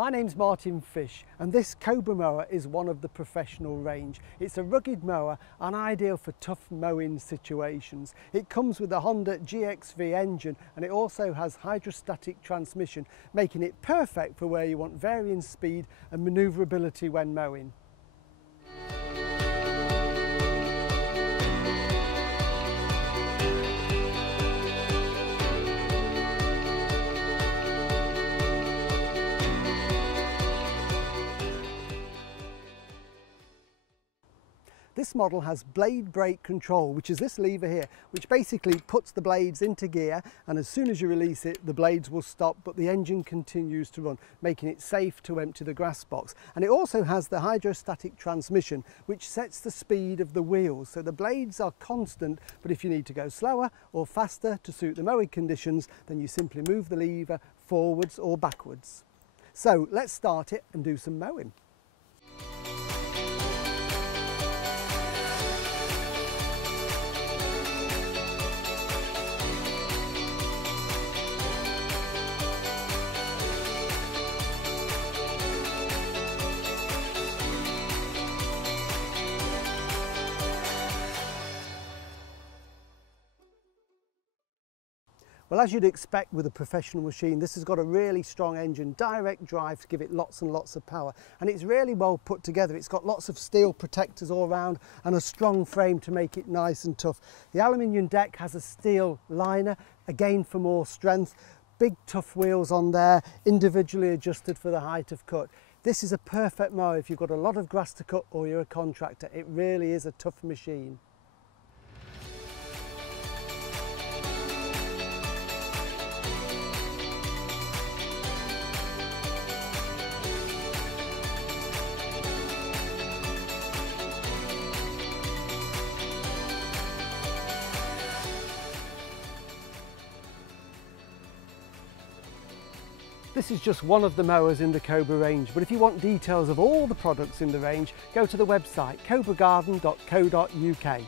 My name's Martin Fish and this Cobra mower is one of the professional range. It's a rugged mower and ideal for tough mowing situations. It comes with a Honda GXV engine and it also has hydrostatic transmission, making it perfect for where you want varying speed and manoeuvrability when mowing. This model has blade brake control, which is this lever here, which basically puts the blades into gear, and as soon as you release it, the blades will stop, but the engine continues to run, making it safe to empty the grass box. And it also has the hydrostatic transmission, which sets the speed of the wheels. So the blades are constant, but if you need to go slower or faster to suit the mowing conditions, then you simply move the lever forwards or backwards. So let's start it and do some mowing. Well, as you'd expect with a professional machine, this has got a really strong engine, direct drive to give it lots and lots of power. And it's really well put together. It's got lots of steel protectors all around and a strong frame to make it nice and tough. The aluminium deck has a steel liner, again for more strength. Big tough wheels on there, individually adjusted for the height of cut. This is a perfect mower if you've got a lot of grass to cut or you're a contractor. It really is a tough machine. This is just one of the mowers in the Cobra range, but if you want details of all the products in the range, go to the website cobragarden.co.uk.